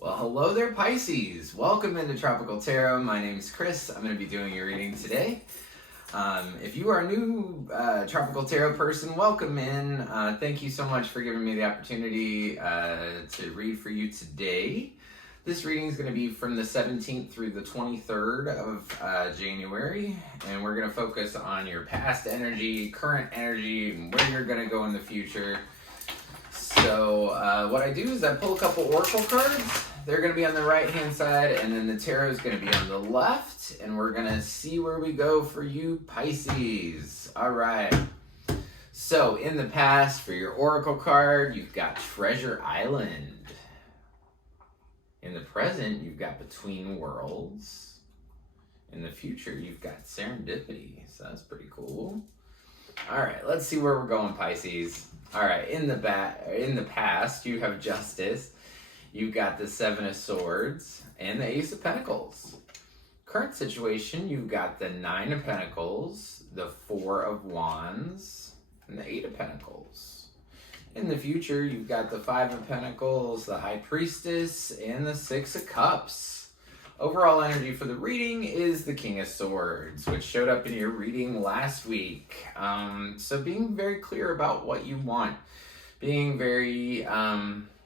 Well, hello there, Pisces. Welcome into Tropical Tarot. My name's Chris. I'm going to be doing your reading today. If you are a new Tropical Tarot person, welcome in. Thank you so much for giving me the opportunity to read for you today. This reading is going to be from the 17th through the 23rd of January, and we're going to focus on your past energy, current energy, and where you're going to go in the future. So what I do is I pull a couple oracle cards. They're going to be on the right hand side, and then the tarot is going to be on the left, and we're going to see where we go for you Pisces. All right. So in the past, for your oracle card, you've got Treasure Island. In the present, you've got Between Worlds. In the future, you've got Serendipity. So that's pretty cool. All right, let's see where we're going, Pisces. All right, in the past, you have Justice. You've got the Seven of Swords and the Ace of Pentacles. Current situation, you've got the Nine of Pentacles, the Four of Wands, and the Eight of Pentacles. In the future, you've got the Five of Pentacles, the High Priestess, and the Six of Cups. Overall energy for the reading is the King of Swords, which showed up in your reading last week. So being very clear about what you want, being very,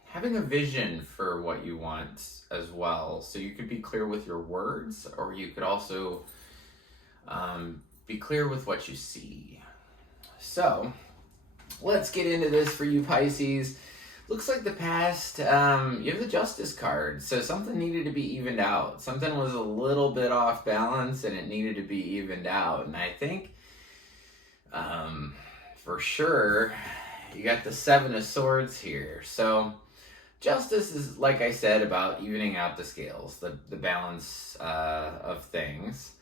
having a vision for what you want as well. So you could be clear with your words, or you could also be clear with what you see. So let's get into this for you Pisces. Looks like the past, you have the Justice card, so something needed to be evened out. Something was a little bit off balance and it needed to be evened out. And I think, for sure, you got the Seven of Swords here. So Justice is, like I said, about evening out the scales, the balance of things.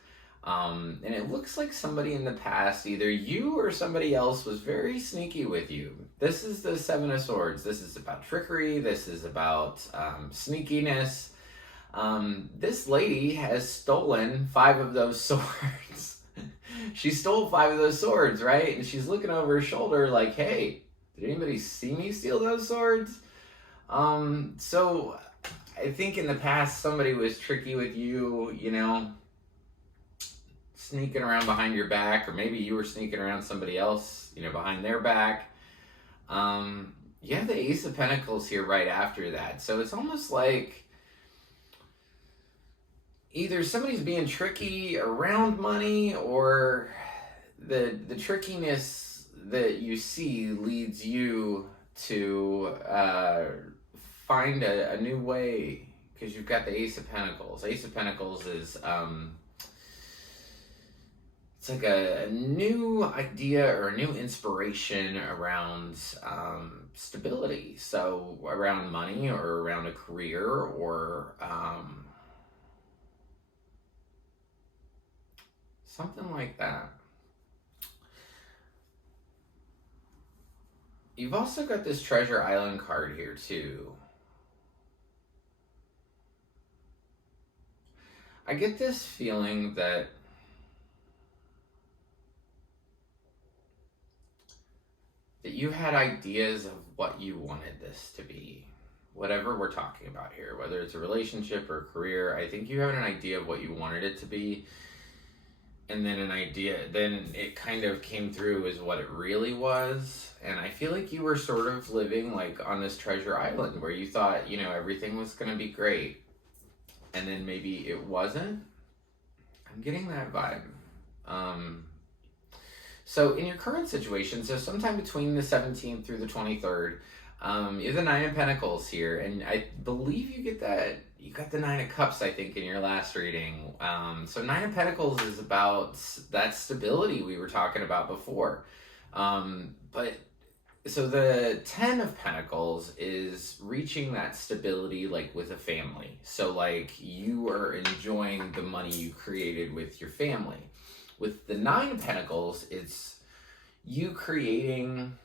And it looks like somebody in the past, either you or somebody else, was very sneaky with you. This is the Seven of Swords. This is about trickery. This is about sneakiness. This lady has stolen 5 of those swords. She stole 5 of those swords, right? And she's looking over her shoulder like, hey, did anybody see me steal those swords? So I think in the past somebody was tricky with you, you know, sneaking around behind your back, or maybe you were sneaking around somebody else, you know, behind their back. You have the Ace of Pentacles here right after that. So it's almost like either somebody's being tricky around money, or the trickiness that you see leads you to find a new way, because you've got the Ace of Pentacles. Ace of Pentacles is it's like a new idea or a new inspiration around stability. So around money, or around a career, or something like that. You've also got this Treasure Island card here too. I get this feeling that you had ideas of what you wanted this to be. Whatever we're talking about here, whether it's a relationship or a career, I think you have an idea of what you wanted it to be. And then then it kind of came through as what it really was. And I feel like you were sort of living like on this treasure island where you thought, you know, everything was going to be great. And then maybe it wasn't. I'm getting that vibe. So in your current situation, so sometime between the 17th through the 23rd, you have the Nine of Pentacles here, and I believe you got the Nine of Cups, I think, in your last reading. So Nine of Pentacles is about that stability we were talking about before. But so the 10 of Pentacles is reaching that stability, like with a family. So like you are enjoying the money you created with your family. With the Nine of Pentacles, it's you creating,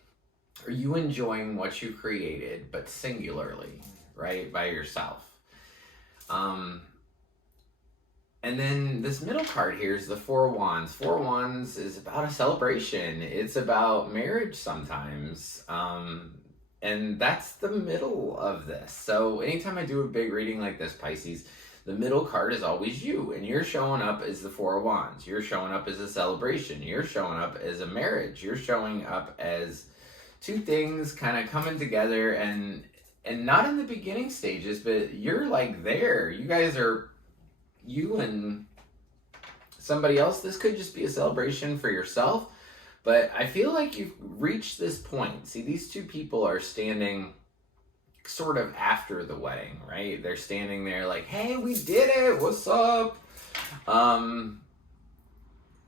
or you enjoying what you created, but singularly, right, by yourself. And then this middle card here is the Four of Wands. Four of Wands is about a celebration. It's about marriage sometimes. And that's the middle of this. So anytime I do a big reading like this, Pisces, the middle card is always you. And you're showing up as the Four of Wands. You're showing up as a celebration. You're showing up as a marriage. You're showing up as two things kind of coming together, and not in the beginning stages, but you're like there. You guys are, you and somebody else. This could just be a celebration for yourself. But I feel like you've reached this point. See, these two people are standing sort of after the wedding, right? They're standing there like, hey, we did it. What's up?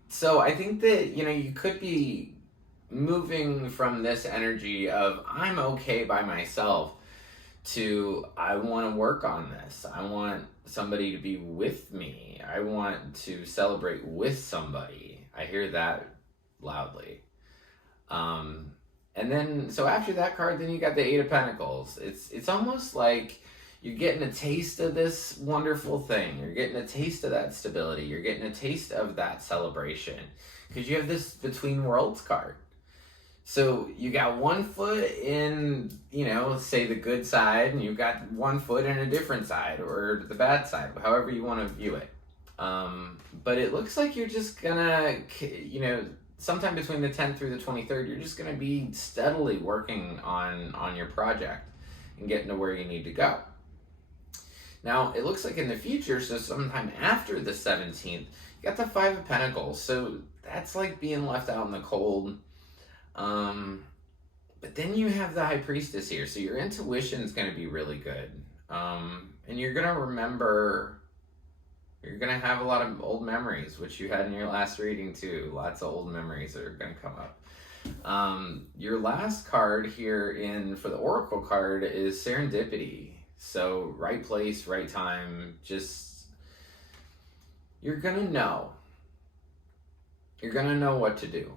So I think that, you could be moving from this energy of I'm okay by myself to I want to work on this. I want somebody to be with me. I want to celebrate with somebody. I hear that loudly. And then, so after that card, then you got the Eight of Pentacles. It's almost like you're getting a taste of this wonderful thing. You're getting a taste of that stability. You're getting a taste of that celebration. Because you have this Between Worlds card. So you got one foot in, say the good side, and you've got one foot in a different side, or the bad side, however you want to view it. But it looks like you're just gonna, sometime between the 10th through the 23rd, you're just going to be steadily working on your project and getting to where you need to go. Now, it looks like in the future, so sometime after the 17th, you got the Five of Pentacles. So that's like being left out in the cold. But then you have the High Priestess here. So your intuition is going to be really good. And you're going to remember... You're going to have a lot of old memories, which you had in your last reading too. Lots of old memories that are going to come up. Your last card here for the Oracle card is Serendipity. So right place, right time. Just, you're going to know. You're going to know what to do.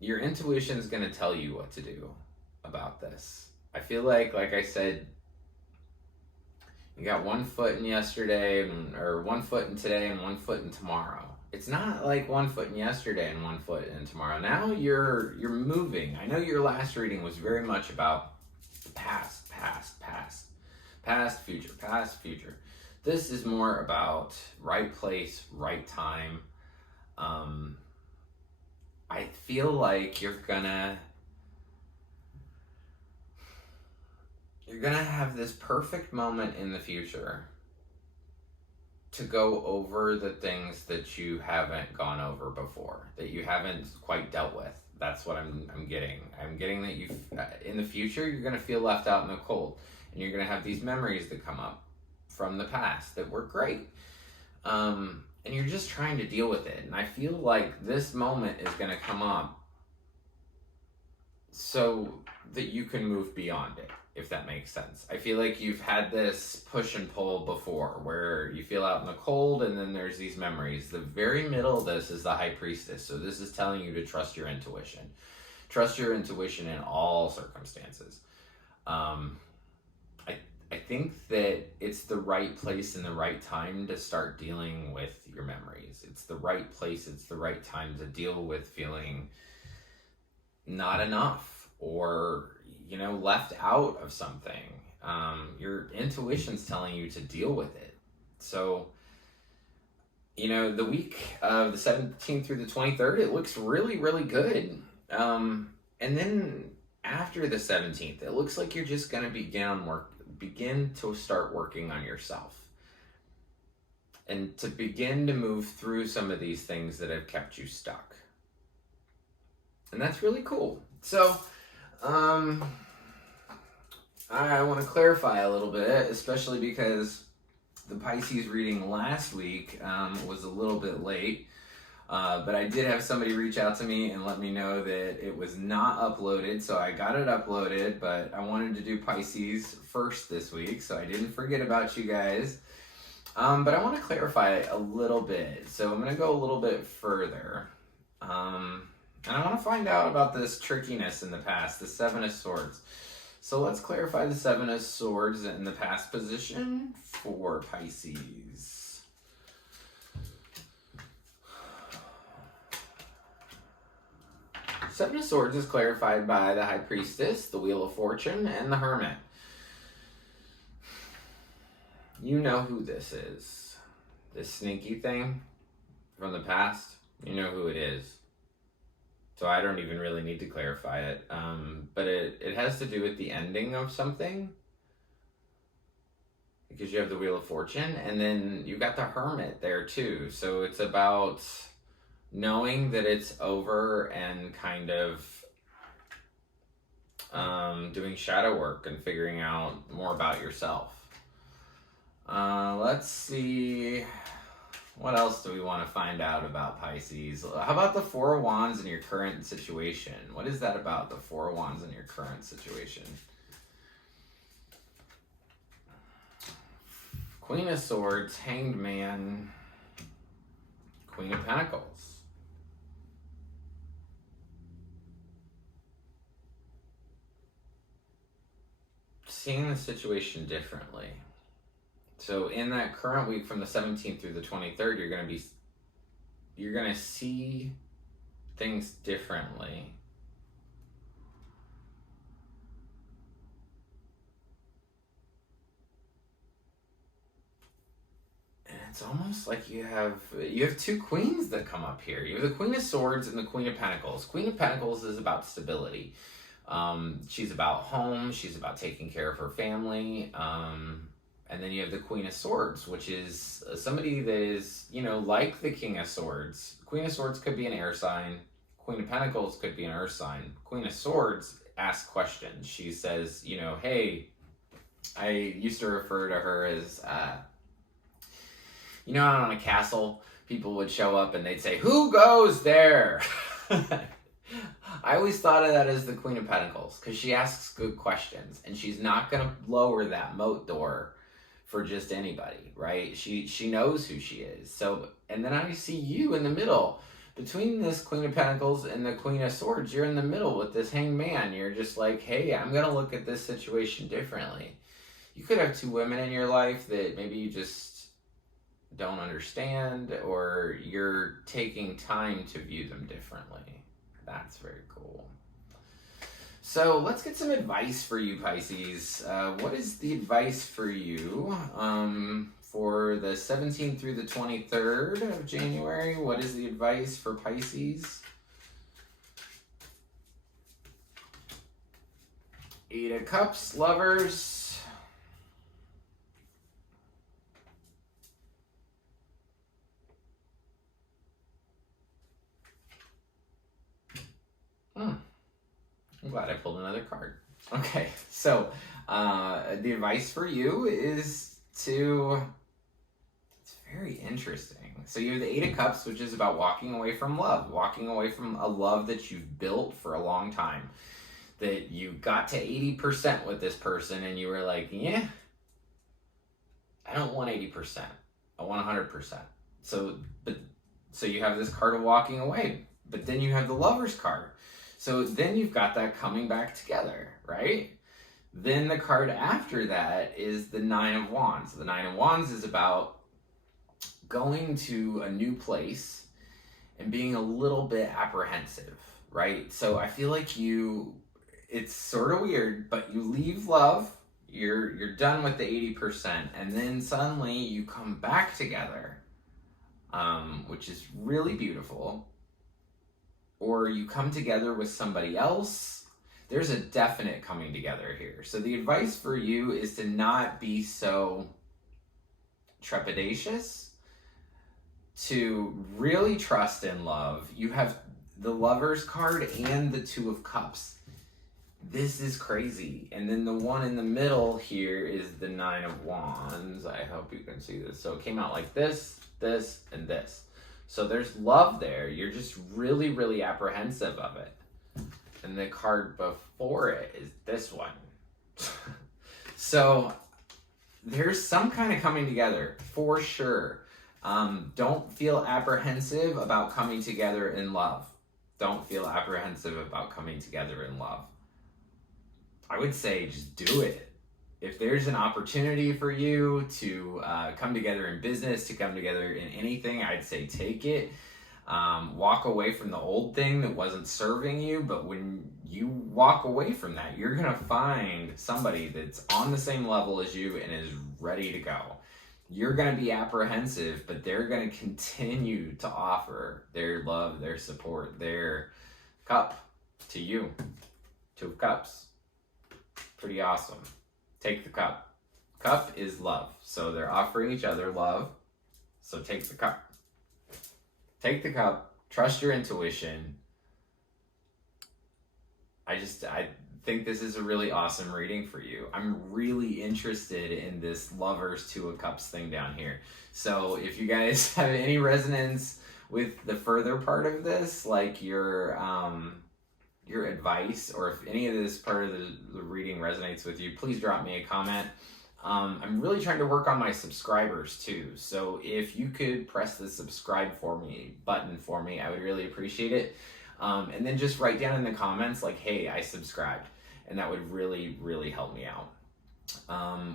Your intuition is going to tell you what to do about this. I feel like I said, you got one foot in yesterday, or one foot in today and one foot in tomorrow. It's not like one foot in yesterday and one foot in tomorrow. Now you're moving. I know your last reading was very much about past, future. This is more about right place, right time. I feel like you're gonna have this perfect moment in the future to go over the things that you haven't gone over before, that you haven't quite dealt with. That's what I'm getting. I'm getting that in the future, you're going to feel left out in the cold, and you're going to have these memories that come up from the past that were great. And you're just trying to deal with it. And I feel like this moment is going to come up so that you can move beyond it, if that makes sense. I feel like you've had this push and pull before where you feel out in the cold and then there's these memories. The very middle of this is the High Priestess. So this is telling you to trust your intuition. Trust your intuition in all circumstances. I think that it's the right place and the right time to start dealing with your memories. It's the right place, it's the right time to deal with feeling not enough or left out of something. Your intuition's telling you to deal with it. So, the week of the 17th through the 23rd, it looks really, really good. And then after the 17th, it looks like you're just going to begin to start working on yourself. And to begin to move through some of these things that have kept you stuck. And that's really cool. So, I want to clarify a little bit, especially because the Pisces reading last week was a little bit late. But I did have somebody reach out to me and let me know that it was not uploaded. So I got it uploaded, but I wanted to do Pisces first this week. So I didn't forget about you guys. But I want to clarify a little bit. So I'm going to go a little bit further. And I want to find out about this trickiness in the past, the Seven of Swords. So let's clarify the Seven of Swords in the past position for Pisces. Seven of Swords is clarified by the High Priestess, the Wheel of Fortune, and the Hermit. You know who this is. This sneaky thing from the past. You know who it is. So I don't even really need to clarify it. But it has to do with the ending of something. Because you have the Wheel of Fortune, and then you got the Hermit there too. So it's about knowing that it's over and kind of doing shadow work and figuring out more about yourself. Let's see. What else do we want to find out about Pisces? How about the Four of Wands in your current situation? What is that about, the Four of Wands in your current situation? Queen of Swords, Hanged Man, Queen of Pentacles. Seeing the situation differently. So in that current week from the 17th through the 23rd, you're going to see things differently. And it's almost like you have two queens that come up here. You have the Queen of Swords and the Queen of Pentacles. Queen of Pentacles is about stability. She's about home. She's about taking care of her family. And then you have the Queen of Swords, which is somebody that is, like the King of Swords. Queen of Swords could be an air sign. Queen of Pentacles could be an earth sign. Queen of Swords asks questions. She says, hey, I used to refer to her as, out on a castle, people would show up and they'd say, who goes there? I always thought of that as the Queen of Pentacles, because she asks good questions, and she's not going to lower that moat door for just anybody, right? She knows who she is. So, and then I see you in the middle between this Queen of Pentacles and the Queen of Swords. You're in the middle with this Hanged Man. You're just like, hey, I'm gonna look at this situation differently. You could have two women in your life that maybe you just don't understand, or you're taking time to view them differently. That's very cool. So let's get some advice for you, Pisces. What is the advice for you for the 17th through the 23rd of January? What is the advice for Pisces? Eight of Cups, Lovers. I'm glad I pulled another card. Okay, so the advice for you is it's very interesting. So you have the Eight of Cups, which is about walking away from love, walking away from a love that you've built for a long time, that you got to 80% with this person and you were like, yeah, I don't want 80%. I want 100%. So you have this card of walking away, but then you have the Lover's card. So then you've got that coming back together, right? Then the card after that is the Nine of Wands. The Nine of Wands is about going to a new place and being a little bit apprehensive, right? So I feel like it's sort of weird, but you leave love, you're done with the 80%, and then suddenly you come back together, which is really beautiful. Or you come together with somebody else. There's a definite coming together here. So the advice for you is to not be so trepidatious, to really trust in love. You have the Lover's card and the Two of Cups. This is crazy. And then the one in the middle here is the Nine of Wands. I hope you can see this. So it came out like this, this, and this. So there's love there. You're just really, really apprehensive of it. And the card before it is this one. So there's some kind of coming together for sure. Don't feel apprehensive about coming together in love. Don't feel apprehensive about coming together in love. I would say just do it. If there's an opportunity for you to come together in business, to come together in anything, I'd say take it. Walk away from the old thing that wasn't serving you, but when you walk away from that, you're gonna find somebody that's on the same level as you and is ready to go. You're gonna be apprehensive, but they're gonna continue to offer their love, their support, their cup to you. 2 of Cups. Pretty awesome. Take the cup. Cup is love. So they're offering each other love. So take the cup. Take the cup. Trust your intuition. I think this is a really awesome reading for you. I'm really interested in this Lovers 2 of Cups thing down here. So if you guys have any resonance with the further part of this, like your advice, or if any of this part of the reading resonates with you, please drop me a comment. I'm really trying to work on my subscribers too. So if you could press the subscribe button for me, I would really appreciate it. And then just write down in the comments like, hey, I subscribed. And that would really, really help me out.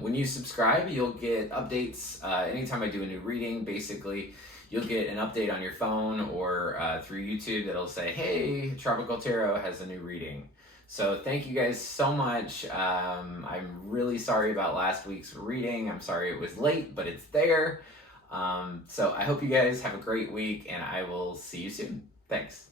When you subscribe, you'll get updates anytime I do a new reading. Basically, you'll get an update on your phone or through YouTube that'll say, hey, Tropical Tarot has a new reading. So thank you guys so much. I'm really sorry about last week's reading. I'm sorry it was late, but it's there. So I hope you guys have a great week, and I will see you soon. Thanks.